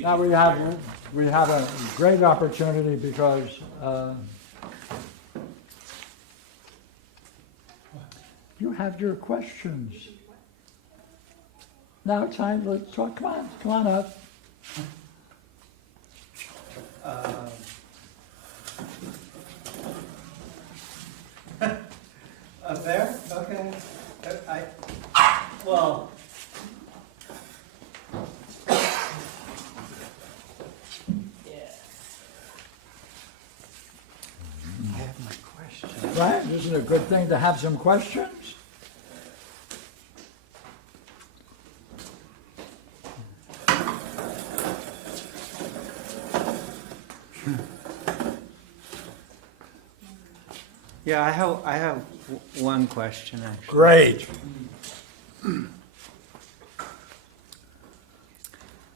Now we have a great opportunity because you have your questions. Now it's time to talk. Come on up. Up there? Okay. Well. Yeah. I have my questions. Right? Isn't it a good thing to have some questions? Yeah, I have one question actually. Great.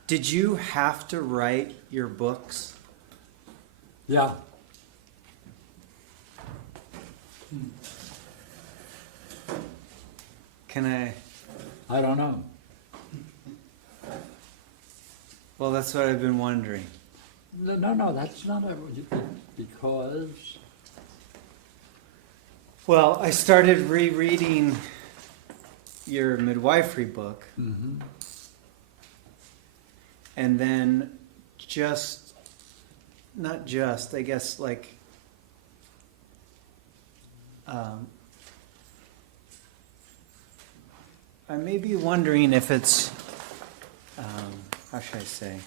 Did you have to write your books? Yeah. Can I? I don't know. Well, that's what I've been wondering. No, that's not because. Well, I started rereading your midwifery book. Mm-hmm. And then not just, I guess, like, I may be wondering if it's, how should I say?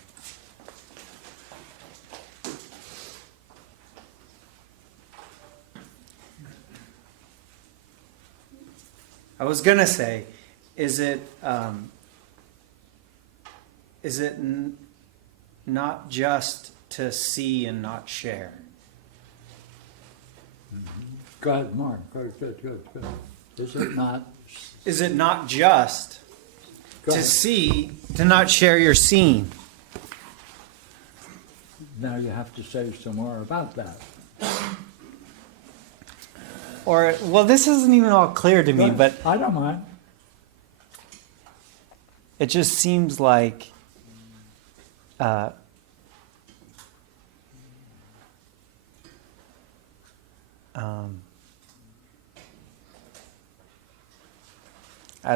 I was gonna say, is it not just to see and not share? Go ahead, Mark. Good. Is it not? Is it not just Go to ahead. see, to not share your seeing? Now you have to say some more about that. Or, well, this isn't even all clear to me, but I don't mind. it just seems like I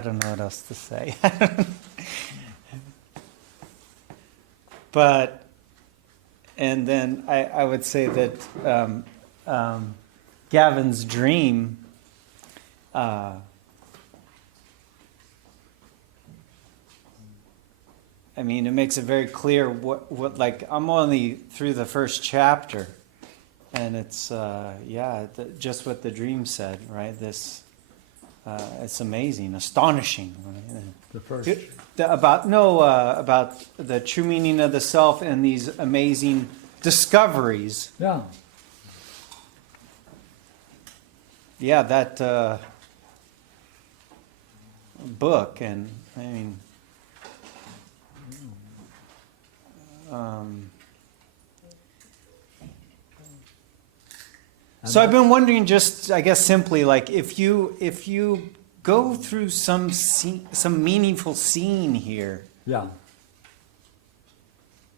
don't know what else to say. But, and then I would say that Gavin's dream, I mean, it makes it very clear what like, I'm only through the first chapter, and it's, just what the dream said, right? This, it's amazing, astonishing. Right? The first. About the true meaning of the self and these amazing discoveries. Yeah. Yeah, that book, and I mean, so I've been wondering, just I guess simply, like, if you go through some meaningful scene here. Yeah.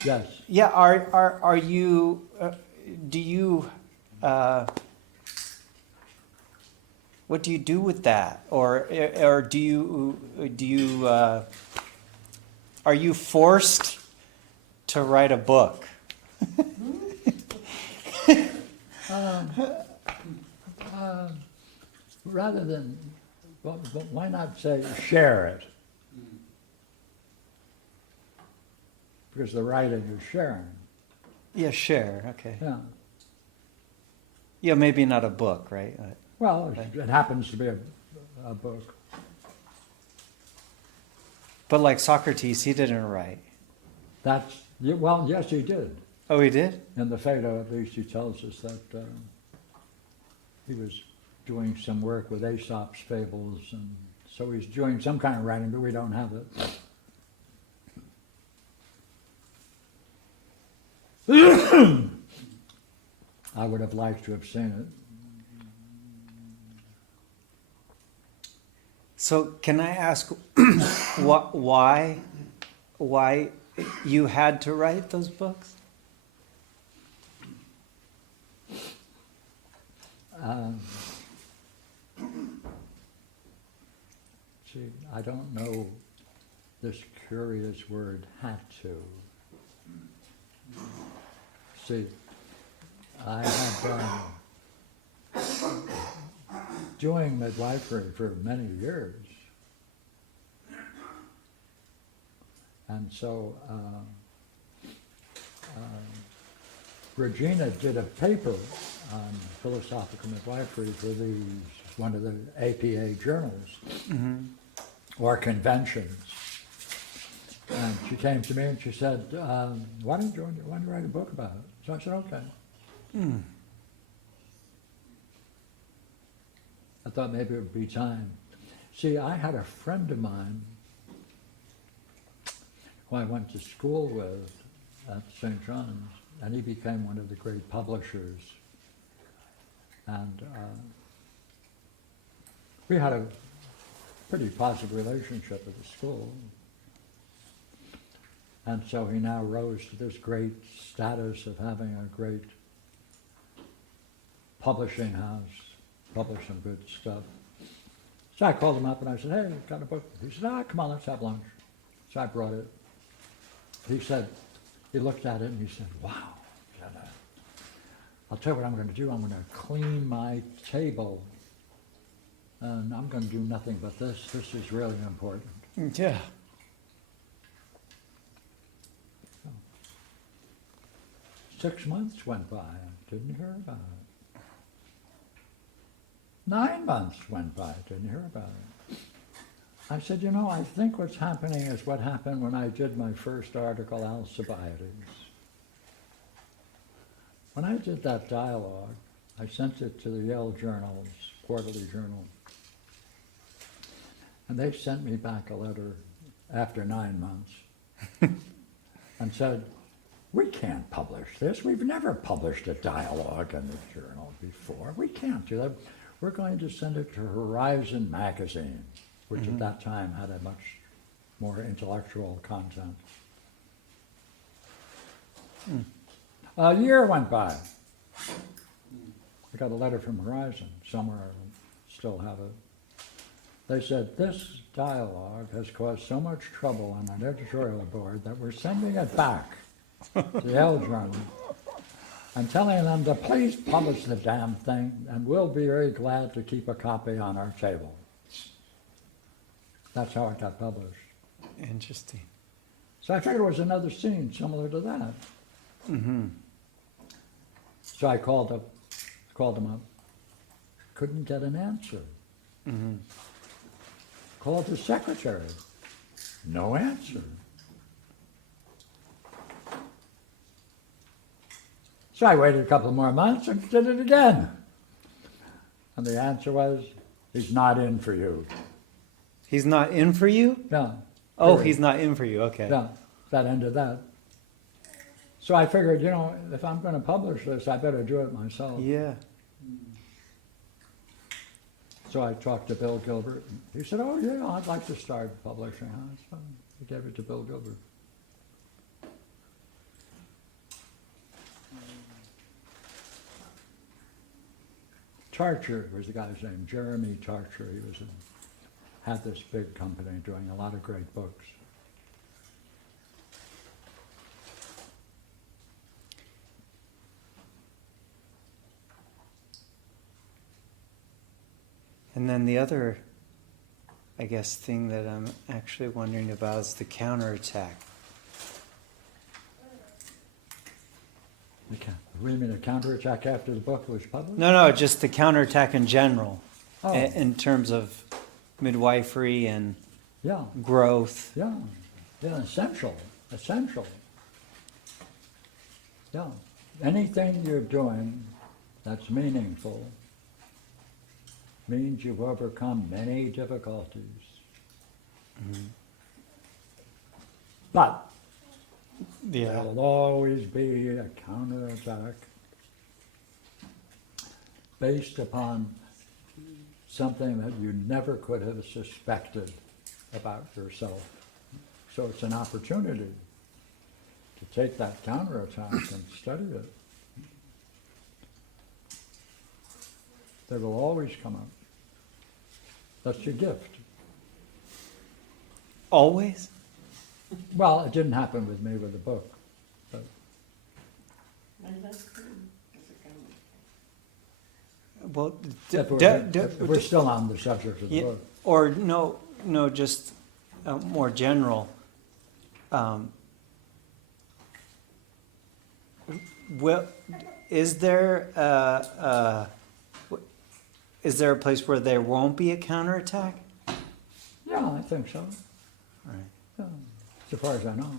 Yes. Yeah, are you? Do you? What do you do with that, or do you? Are you forced to write a book? Rather than, but why not say share it? Because the writing is sharing. Yeah, share. Okay. Yeah. Yeah, maybe not a book, right? Well, it happens to be a book. But like Socrates, he didn't write. Well, yes, he did. Oh, he did? In the Phaedo, at least, he tells us that he was doing some work with Aesop's fables, and so he's doing some kind of writing, but we don't have it. I would have liked to have seen it. So can I ask why you had to write those books? See, I don't know this curious word, had to. See, I have been doing midwifery for many years. And so Regina did a paper on philosophical midwifery for one of the APA journals or conventions. And she came to me and she said, why don't you write a book about it? So I said, okay. I thought maybe it would be time. See, I had a friend of mine who I went to school with at St. John's, and he became one of the great publishers. And we had a pretty positive relationship at the school. And so he now rose to this great status of having a great publishing house, publish some good stuff. So I called him up and I said, hey, got a book? He said, come on, let's have lunch. So I brought it. He said, he looked at it and he said, wow. I'll tell you what I'm going to do. I'm going to clean my table. And I'm going to do nothing but this. This is really important. Yeah. 6 months went by. I didn't hear about it. 9 months went by. Didn't hear about it. I said, I think what's happening is what happened when I did my first article, Alcibiades. When I did that dialogue, I sent it to the Yale Journal's quarterly journal. And they sent me back a letter after 9 months and said, we can't publish this. We've never published a dialogue in the journal before. We can't do that. We're going to send it to Horizon magazine, which at that time had a much more intellectual content. A year went by. I got a letter from Horizon, somewhere I still have it. They said, this dialogue has caused so much trouble on an editorial board that we're sending it back to the Yale Journal and telling them to please publish the damn thing, and we'll be very glad to keep a copy on our table. That's how it got published. Interesting. So I figured it was another scene similar to that. So I called him up, couldn't get an answer. Called the secretary, no answer. So I waited a couple more months and did it again. And the answer was, he's not in for you. He's not in for you? No. Oh, he's not in for you, okay. Yeah, that ended that. So I figured, if I'm going to publish this, I better do it myself. Yeah. So I talked to Bill Gilbert. He said, oh yeah, I'd like to start publishing. So I gave it to Bill Gilbert. Tarcher was the guy's name, Jeremy Tarcher. He had this big company doing a lot of great books. And then the other, I guess, thing that I'm actually wondering about is the counterattack. What do you mean, a counterattack after the book was published? No, just the counterattack in general, Oh. in terms of midwifery and Yeah, growth. yeah, essential. Yeah, anything you're doing that's meaningful means you've overcome many difficulties. But Yeah. there'll always be a counterattack based upon something that you never could have suspected about yourself. So it's an opportunity. to take that counterattack and study it. They will always come up. That's your gift. Always? Well, it didn't happen with me with the book. But Well, if we're still on the subject of the yeah, book. or no, just more general. Well, is there a place where there won't be a counterattack? Yeah, I think so. Right. Yeah, so far as I know.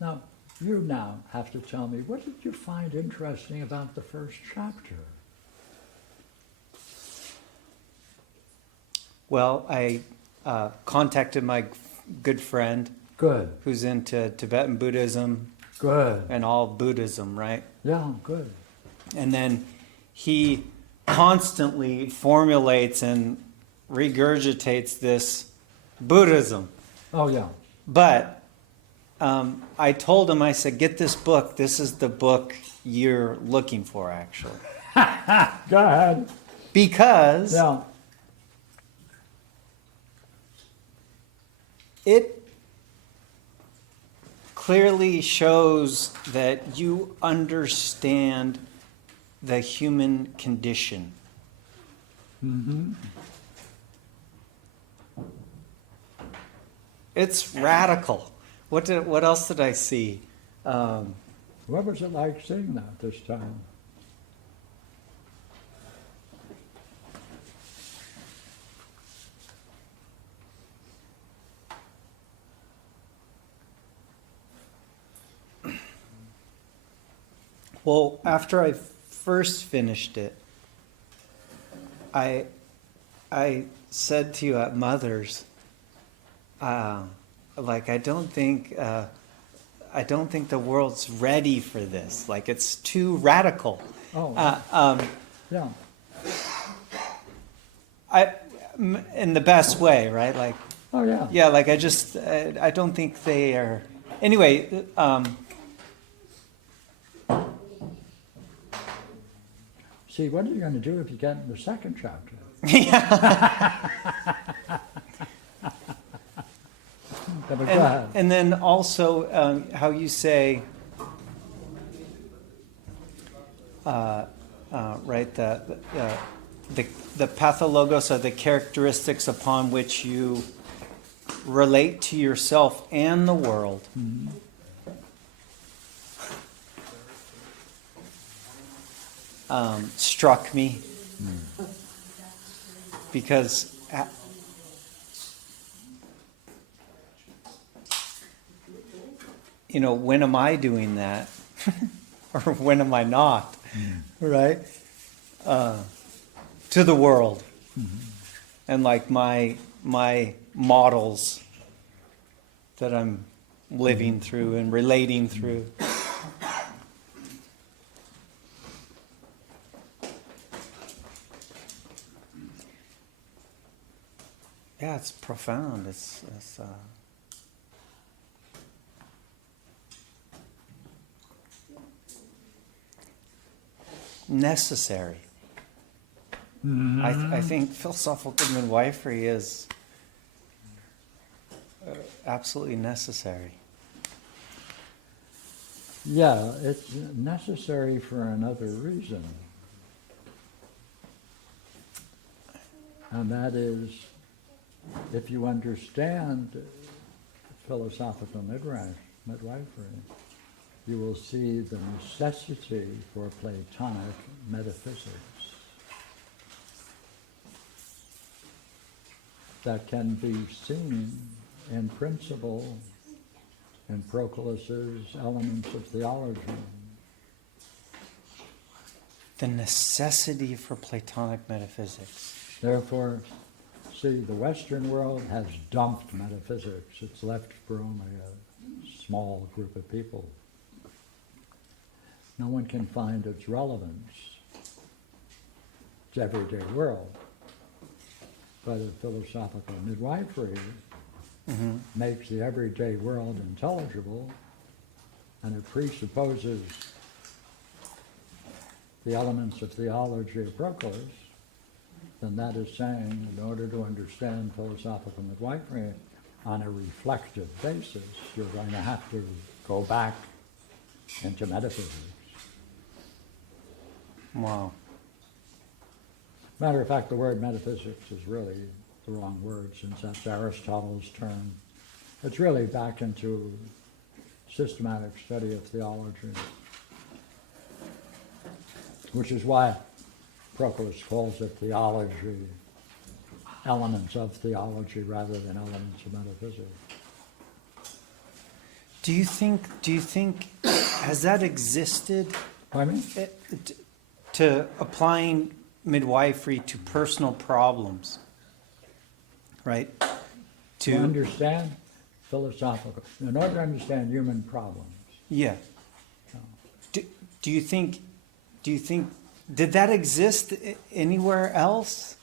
Now, you now have to tell me, what did you find interesting about the first chapter? Well, I contacted my good friend Good, who's into Tibetan Buddhism good. and all Buddhism, right? Yeah, good. And then he constantly formulates and regurgitates this Buddhism. Oh, yeah. But I told him, I said, get this book. This is the book you're looking for, actually. Go ahead. Because Yeah. it clearly shows that you understand the human condition. Mm-hmm. It's radical. What else did I see? What was it like seeing that this time? Well, after I first finished it, I said to you at Mother's, like I don't think the world's ready for this. Like it's too radical. Oh, yeah. In the best way, right? Like Oh, yeah. yeah, like I don't think they are. Anyway, See, what are you going to do if you get in the second chapter? But go ahead. and then also how you say, right, the pathologos are the characteristics upon which you relate to yourself and the world. Mm-hmm. Struck me because when am I doing that or when am I not, right? To the world. And like my models that I'm living through and relating through. Yeah, it's profound. It's necessary. Mm-hmm. I think philosophical midwifery is absolutely necessary. Yeah, it's necessary for another reason. And that is, if you understand philosophical midwifery, you will see the necessity for Platonic metaphysics that can be seen in principle in Proclus's Elements of Theology. The necessity for Platonic metaphysics. Therefore, see, the Western world has dumped metaphysics. It's left for only a small group of people. No one can find its relevance everyday world. But a philosophical midwifery makes the everyday world intelligible, and it presupposes the elements of theology of Proclus, then that is saying, in order to understand philosophical midwifery on a reflective basis, you're going to have to go back into metaphysics. Wow. Matter of fact, the word metaphysics is really the wrong word, since that's Aristotle's term. It's really back into systematic study of theology, which is why Proclus calls it theology, elements of theology rather than elements of metaphysics. Do you think, has that existed? Pardon me? To applying midwifery to personal problems, right? To understand philosophical, in order to understand human problems. Yeah. Do you think, did that exist anywhere else?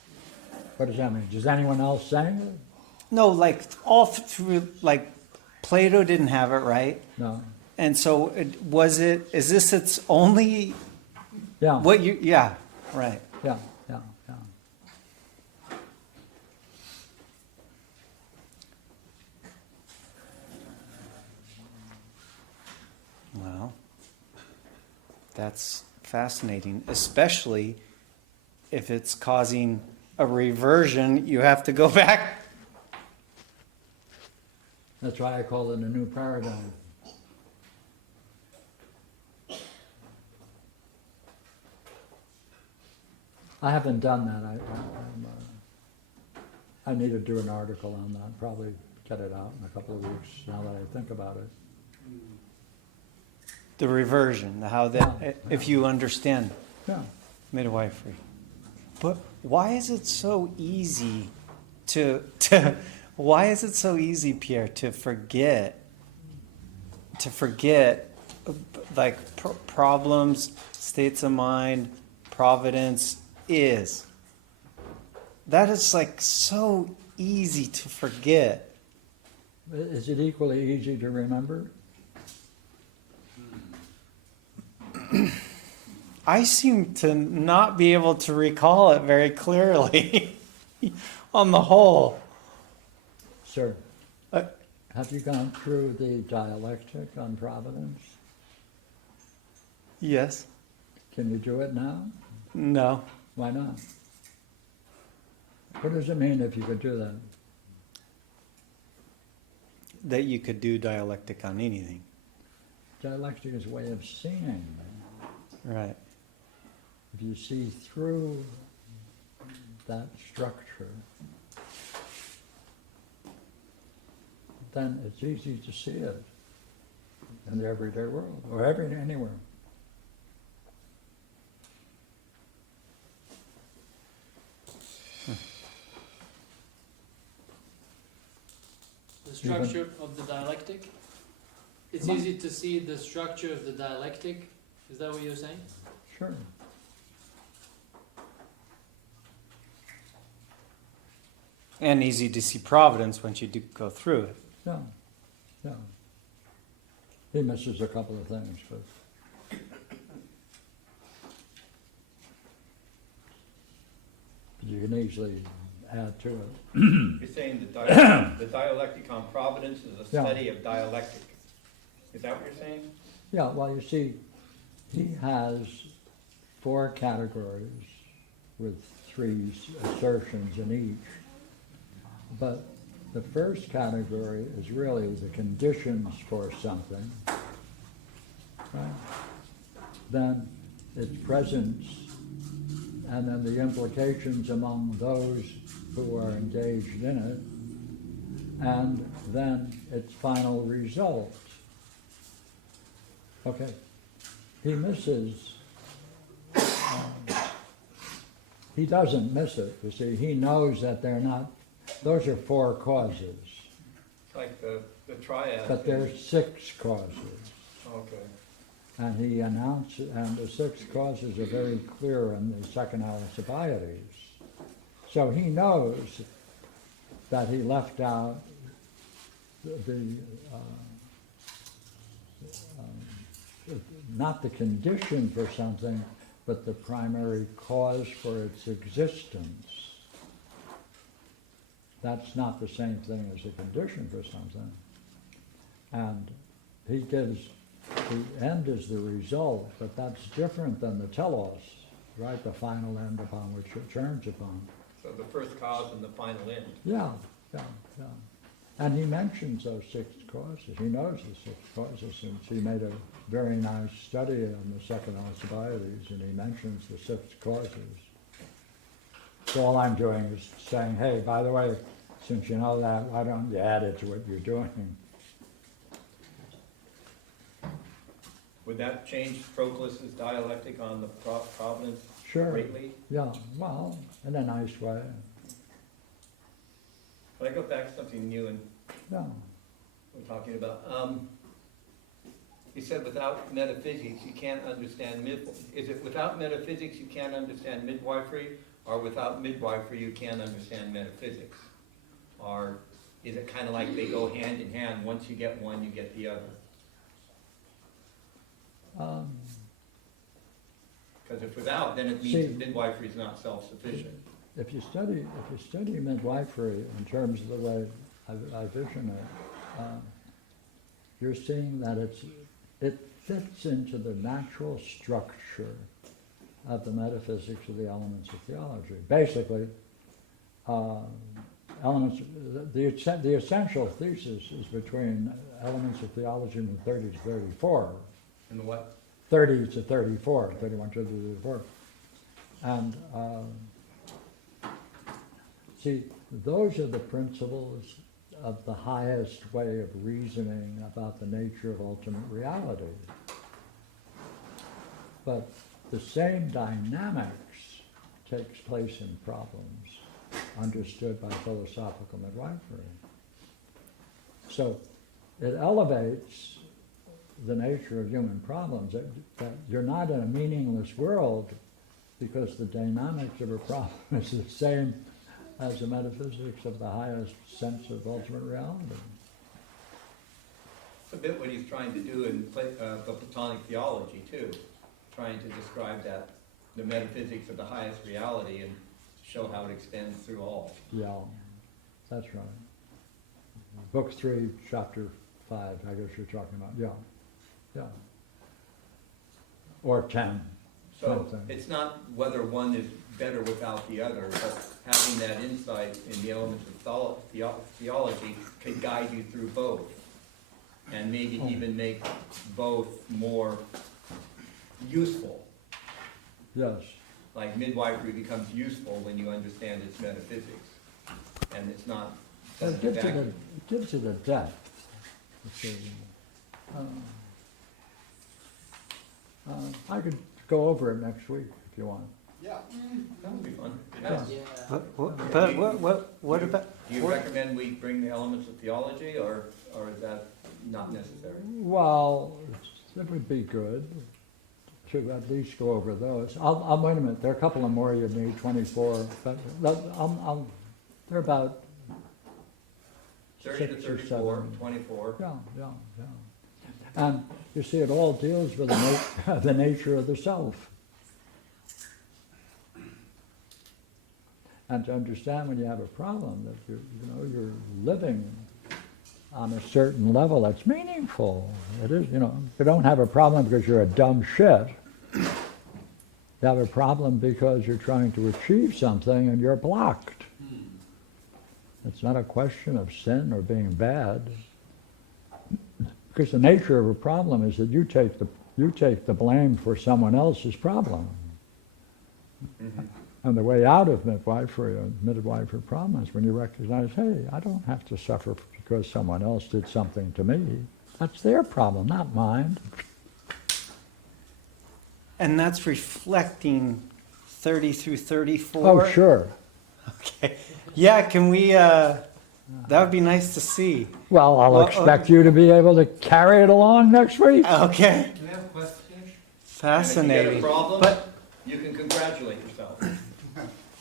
What does that mean? Is anyone else saying it? No, like all through, like Plato didn't have it, right? No. And so is this its only, Yeah. yeah, right. Yeah. Well, that's fascinating, especially if it's causing a reversion, you have to go back. That's why I call it a new paradigm. I haven't done that. I need to do an article on that, probably get it out in a couple of weeks now that I think about it. The reversion, how that, Yeah. if you understand Yeah. midwifery. But why is it so easy why is it so easy, Pierre, to forget like problems, states of mind, providence is? That is like so easy to forget. Is it equally easy to remember? I seem to not be able to recall it very clearly on the whole. Sir, have you gone through the dialectic on providence? Yes. Can you do it now? No. Why not? What does it mean if you could do that? That you could do dialectic on anything. Dialectic is a way of seeing. Right. If you see through that structure, then it's easy to see it in the everyday world, or anywhere. The structure of the dialectic? It's easy to see the structure of the dialectic? Is that what you're saying? Sure. And easy to see providence once you do go through it. Yeah. He misses a couple of things, but you can easily add to it. You're saying the dialectic on providence is a Yeah. study of dialectic. Is that what you're saying? Yeah, well, you see, he has 4 categories with 3 assertions in each. But the first category is really the conditions for something, right? Then its presence, and then the implications among those who are engaged in it, and then its final result. Okay, he misses, he doesn't miss it, you see, he knows that they're not, those are 4 causes, Like the triad. but there's 6 causes. Okay. And he announced, and the 6 causes are very clear in the second Alcibiades. So he knows that he left out not the condition for something, but the primary cause for its existence. That's not the same thing as a condition for something. And he gives the end as the result, but that's different than the telos, right? The final end upon which it turns upon. So the first cause and the final end. Yeah. And he mentions those 6 causes. He knows the 6 causes since he made a very nice study on the second Alcibiades, and he mentions the 6 causes. So all I'm doing is saying, hey, by the way, since you know that, why don't you add it to what you're doing? Would that change Proclus's dialectic on the providence Sure. greatly? Yeah, well, in a nice way. But I go back to something new and Yeah. we're talking about. He said without metaphysics you can't understand is it without metaphysics you can't understand midwifery, or without midwifery you can't understand metaphysics? Or is it kind of like they go hand in hand? Once you get one, you get the other? Because if without, then it means See- that midwifery is not self-sufficient. If you study midwifery in terms of the way I vision it, you're seeing that it fits into the natural structure of the metaphysics of the elements of theology. Basically, elements. The essential thesis is between elements of theology from 30 to 34. And what? 30 to 34, 31 to 34. And see, those are the principles of the highest way of reasoning about the nature of ultimate reality. But the same dynamics takes place in problems understood by philosophical midwifery. So it elevates the nature of human problems, that you're not in a meaningless world because the dynamics of a problem is the same as the metaphysics of the highest sense of ultimate reality. It's a bit what he's trying to do in the Platonic theology too, trying to describe that, the metaphysics of the highest reality and show how it extends through all. Yeah, that's right. Book 3, chapter 5, I guess you're talking about, yeah. Or 10. So Same thing. it's not whether one is better without the other, but having that insight in the elements of theology can guide you through both, and maybe even make both more useful. Yes. Like midwifery becomes useful when you understand its metaphysics, and it's not. It gives it a depth. I could go over it next week if you want. Yeah, that would be fun. Yeah. Yeah. But what about? Do you recommend we bring the elements of theology, or is that not necessary? Well, it would be good to at least go over those. I'll wait a minute. There are a couple of more you need, 24, but they're about 30 to 6 or 34, 7. 24. Yeah. And you see, it all deals with the nature of the self. And to understand when you have a problem that you're living on a certain level that's meaningful. It is, you don't have a problem because you're a dumb shit. You have a problem because you're trying to achieve something and you're blocked. It's not a question of sin or being bad. Because the nature of a problem is that you take the blame for someone else's problem. Mm-hmm. And the way out of midwifery problem is when you recognize, hey, I don't have to suffer because someone else did something to me. That's their problem, not mine. And that's reflecting 30 through 34? Oh, sure. Okay. Yeah, can we, that would be nice to see. Well, I'll expect you to be able to carry it along next week. Okay. Do we have a question Fascinating. And if you get a problem, But you can congratulate yourself.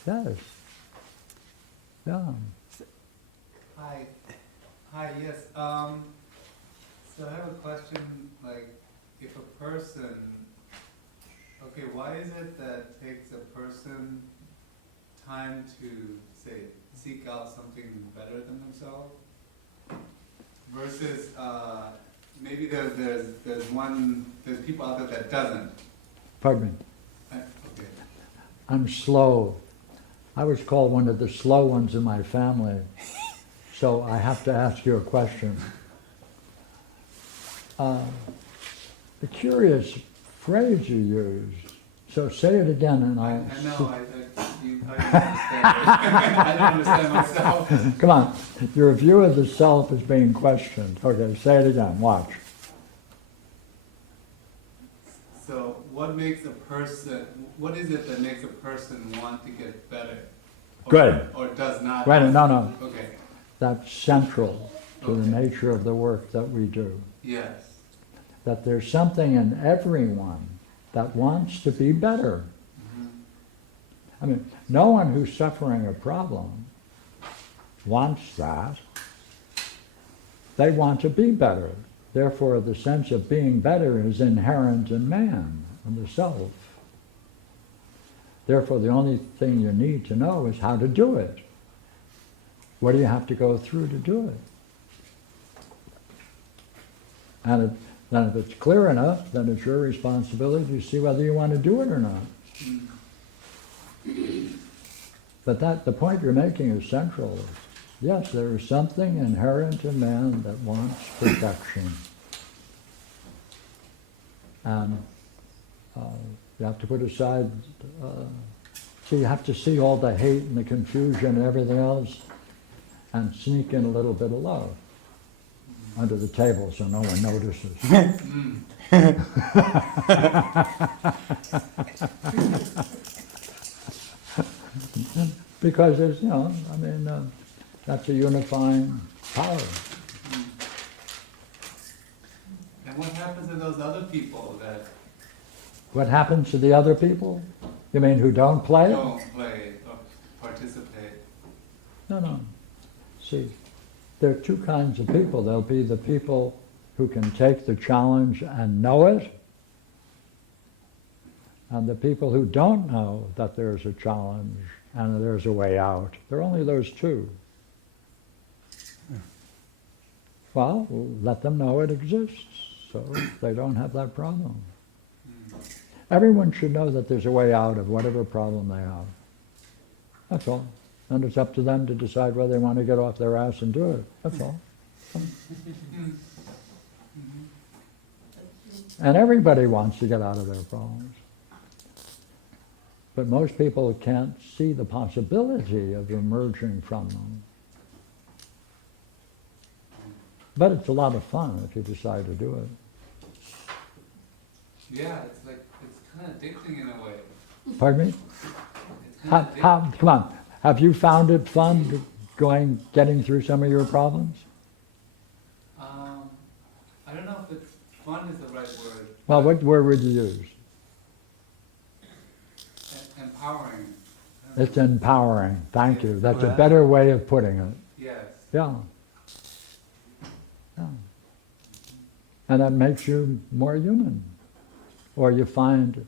Yes. Yeah. Hi. Hi, yes. So I have a question, like, if a person, okay, why is it that it takes a person time to, say, seek out something better than themselves? Versus, maybe there's people out there that doesn't. Pardon me. Okay. I'm slow. I was called one of the slow ones in my family, so I have to ask you a question. The curious phrase you used, so say it again and I I'll... know, I didn't understand it. I didn't understand myself. Come on, your view of the self is being questioned. Okay, say it again, watch. So what is it that makes a person want to get better? Or, Good. Or does not? Wait, no. Okay, That's central to the Okay. nature of the work that we do. yes. That there's something in everyone that wants to be better. Mhm. I mean, no one who's suffering a problem wants that. They want to be better. Therefore, the sense of being better is inherent in man, in the self. Therefore, the only thing you need to know is how to do it. What do you have to go through to do it? And then if it's clear enough, then it's your responsibility to see whether you want to do it or not. But the point you're making is central. Yes, there is something inherent in man that wants perfection. And you have to put aside, so you have to see all the hate and the confusion and everything else and sneak in a little bit of love under the table so no one notices. Because there's, that's a unifying power. And what happens to those other people that What happens to the other people? You mean who don't play? don't play or participate? No. See, there are two kinds of people. There'll be the people who can take the challenge and know it, and the people who don't know that there's a challenge and there's a way out. There are only those two. Well, let them know it exists, so they don't have that problem. Everyone should know that there's a way out of whatever problem they have. That's all. And it's up to them to decide whether they want to get off their ass and do it. That's all. And everybody wants to get out of their problems. But most people can't see the possibility of emerging from them. But it's a lot of fun if you decide to do it. Yeah, it's kind of addicting in a way. Pardon me? It's kind of addicting. Come on. Have you found it fun getting through some of your problems? I don't know if it's fun is the right word. Well, what word would you use? Empowering. It's empowering. Thank you. That's a Well- better way of putting it. Yes. Yeah. And that makes you more human. Or you find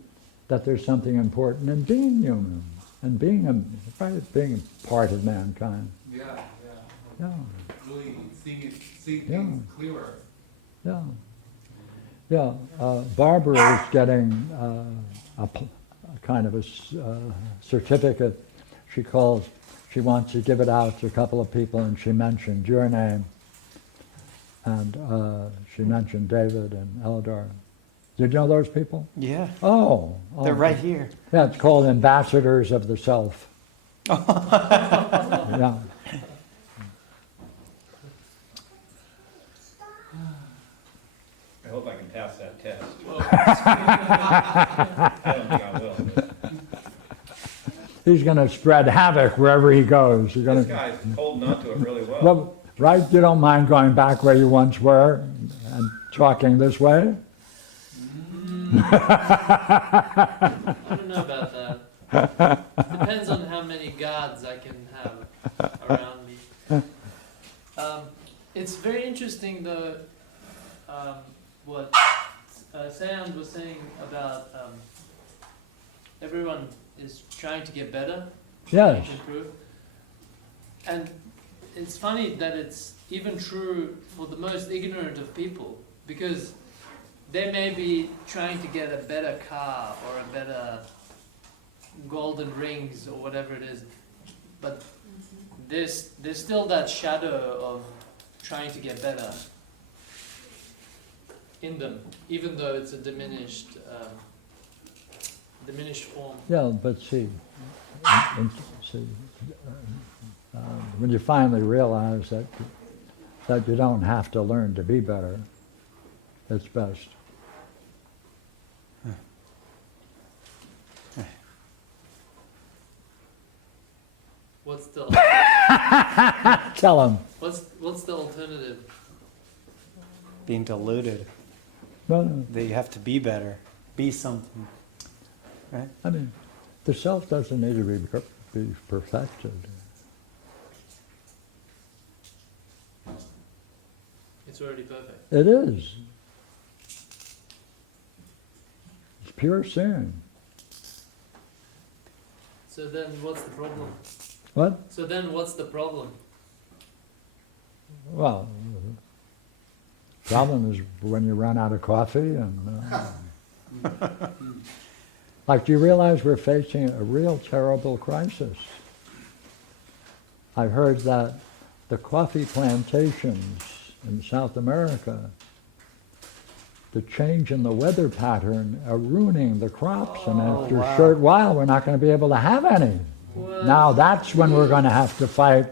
that there's something important in being human and being a part of mankind. Yeah. Yeah, Really seeing Yeah. things clearer. yeah. Barbara is getting a kind of a certificate. She wants to give it out to a couple of people, and she mentioned your name. And she mentioned David and Eldar. Did you know those people? yeah, Oh. they're right here. Yeah, it's called Ambassadors of the Self. Yeah. I hope I can pass that test. I don't think I will. but He's going to spread havoc wherever he goes. You're This going to, guy's holding on to it really well. well, right? You don't mind going back where you once were and talking this way? I don't know about that. Depends on how many gods I can have around me. It's very interesting though, what Sam was saying about everyone is trying to get better, trying Yes, to improve. And it's funny that it's even true for the most ignorant of people, because they may be trying to get a better car or a better golden rings or whatever it is, but there's still that shadow of trying to get better in them, even though it's a diminished form. yeah, but see, when you finally realize that you don't have to learn to be better, it's best. What's the Tell them. what's the alternative? Being deluded. No, That you have to be better. Be something. Right? I mean, the self doesn't need to be perfected. It's already perfect. It is. It's pure sin. So then what's the problem? What? So then what's the problem? Well, the problem is when you run out of coffee and... like, do you realize we're facing a real terrible crisis? I've heard that the coffee plantations in South America, the change in the weather pattern are ruining the crops, and after a short while we're not going to be able to have any. Well, Now that's when we're going to have to fight.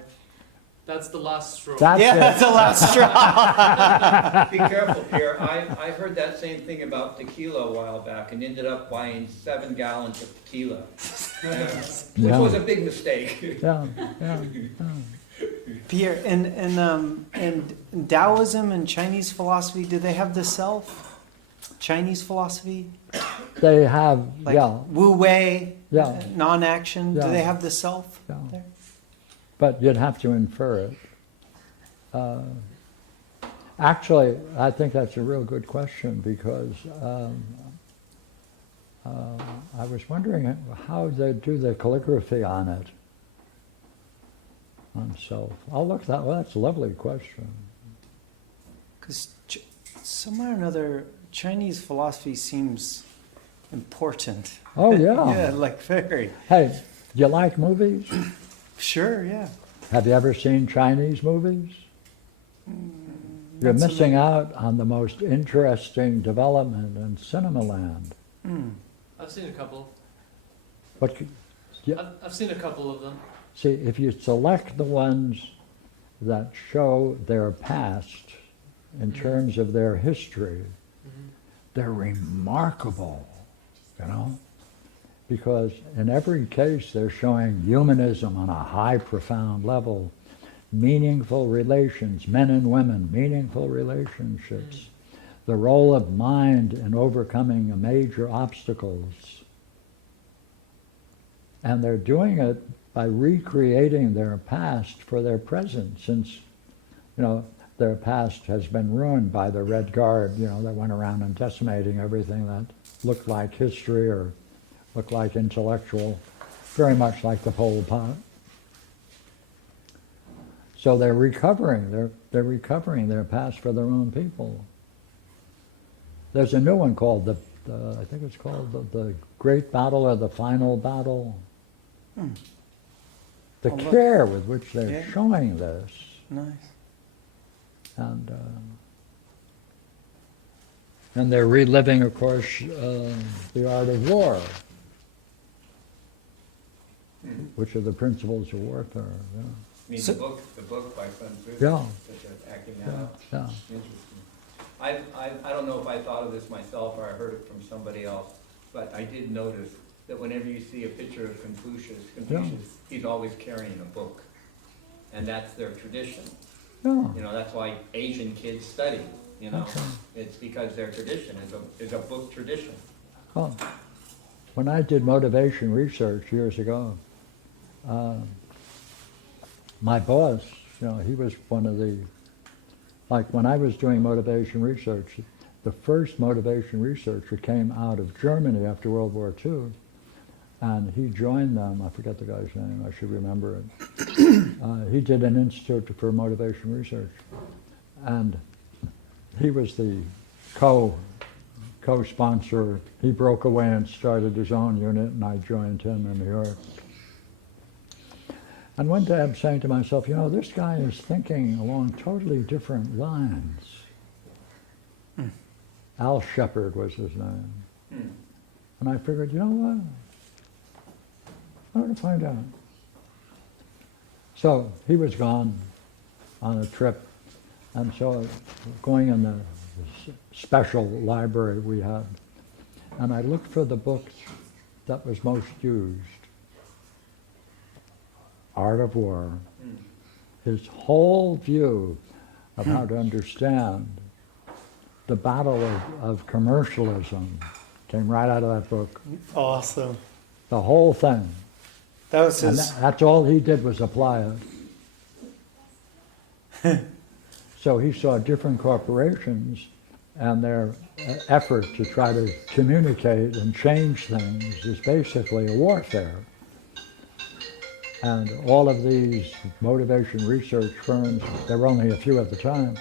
that's the last straw. That's Yeah, it. that's the last straw. Be careful, Pierre. I heard that same thing about tequila a while back and ended up buying 7 gallons of tequila, which Yeah. was a big mistake. Yeah. Pierre, and Taoism and Chinese philosophy, do they have the self? Chinese philosophy? They have, Like yeah, Wu Wei, Yeah. non-action, Yeah. do they have the self Yeah. there? but you'd have to infer it. Actually, I think that's a real good question, because I was wondering how they do the calligraphy on it, on self. I'll look that. Well, that's a lovely question. Because somewhere or another, Chinese philosophy seems important. Oh yeah. Yeah, like very. Hey, do you like movies? Sure, yeah. Have you ever seen Chinese movies? You're Not so missing many. out on the most interesting development in cinema land. I've seen a couple. But yeah, I've seen a couple of them. see, if you select the ones that show their past in terms of their history, they're remarkable, you know? Because in every case they're showing humanism on a high, profound level, meaningful relations, men and women, meaningful relationships, the role of mind in overcoming major obstacles. And they're doing it by recreating their past for their present, since, you know, their past has been ruined by the Red Guard, you know, that went around and decimating everything that looked like history or looked like intellectual, very much like the Pol Pot. So they're recovering their past for their own people. There's a new one called I think it's called the Great Battle or the Final Battle. The Oh, look. care with which they're Yeah. showing this, Nice. and they're reliving, of course, the art of war, which are the principles of warfare. Yeah. I mean, So- the book by Sun Tzu, Yeah. such a acting that Yeah, out. yeah. Interesting. I don't know if I thought of this myself or I heard it from somebody else, but I did notice that whenever you see a picture of Confucius, he's always carrying a book. And that's their tradition. Yeah. You know, that's why Asian kids study. you know? Okay. It's because their tradition is a book tradition. Well, when I did motivation research years ago, my boss, he was one of the, like when I was doing motivation research, the first motivation researcher came out of Germany after World War II, and he joined them. I forget the guy's name, I should remember it. He did an Institute for Motivation Research, and he was the co-sponsor. He broke away and started his own unit, and I joined him in New York. And one day I'm saying to myself, this guy is thinking along totally different lines. Al Shepard was his name. And I figured, what? I want to find out. So he was gone on a trip, and so going in the special library we had, and I looked for the book that was most used. Art of War. His whole view of how to understand the battle of commercialism came right out of that book. Awesome. The whole thing. That was And his. that's all he did was apply it. So he saw different corporations and their effort to try to communicate and change things is basically a warfare. And all of these motivation research firms, there were only a few at the time,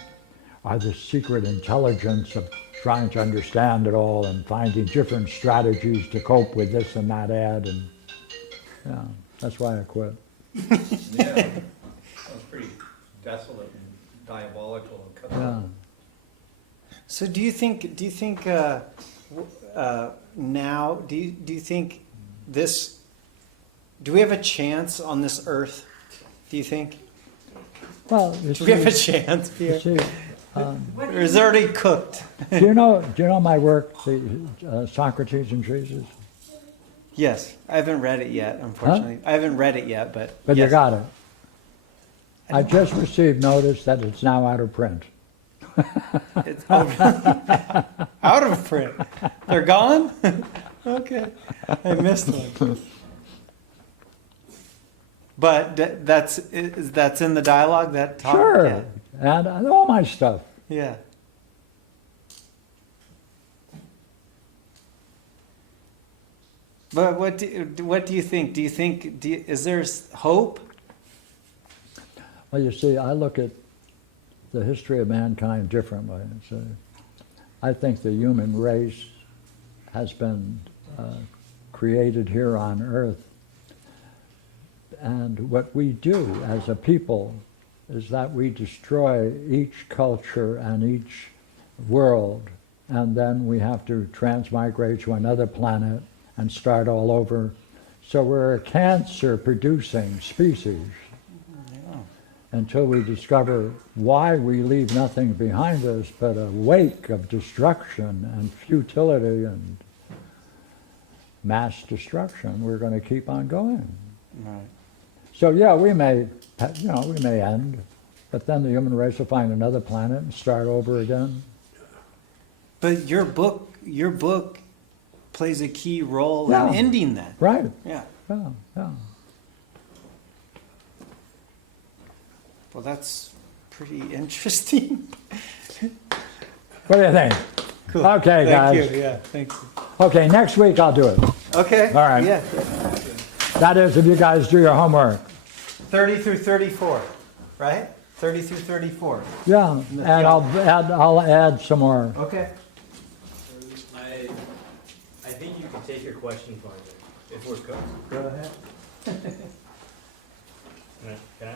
are the secret intelligence of trying to understand it all and finding different strategies to cope with this and that ad. And that's why I quit. Yeah, that was pretty desolate and diabolical and cut off. So do you think now, do you think this, do we have a chance on this earth, do you think? Well, Do we have a chance, Pierre? Or is it already cooked? do you know my work, the Socrates and Jesus? Yes, I haven't read it yet, unfortunately. I haven't read it yet, but But yes. you got it. I just received notice that it's now out of print. It's out of print. They're gone? Okay, I missed one. But that's in the dialogue, that talk? Sure. Yeah. And all my stuff. Yeah. But what do you think? Is there hope? Well, you see, I look at the history of mankind differently. So I think the human race has been created here on Earth. And what we do as a people is that we destroy each culture and each world, and then we have to transmigrate to another planet and start all over. So we're a cancer-producing species until we discover why we leave nothing behind us but a wake of destruction and futility and mass destruction. We're going to keep on going. Right. So yeah, we may end, but then the human race will find another planet and start over again. But your book plays a key role Yeah. in ending that. Right. Yeah. Yeah. Yeah. Well, that's pretty interesting. What do you think? Cool. Okay, guys. Thank you. Yeah, thank you. Okay, next week I'll do it. Okay. All right. Yeah. That is, if you guys do your homework. 30 through 34, right? 30 through 34. Yeah, and I'll add some more. Okay. I think you can take your question farther if we're cooked. Go ahead. Can I?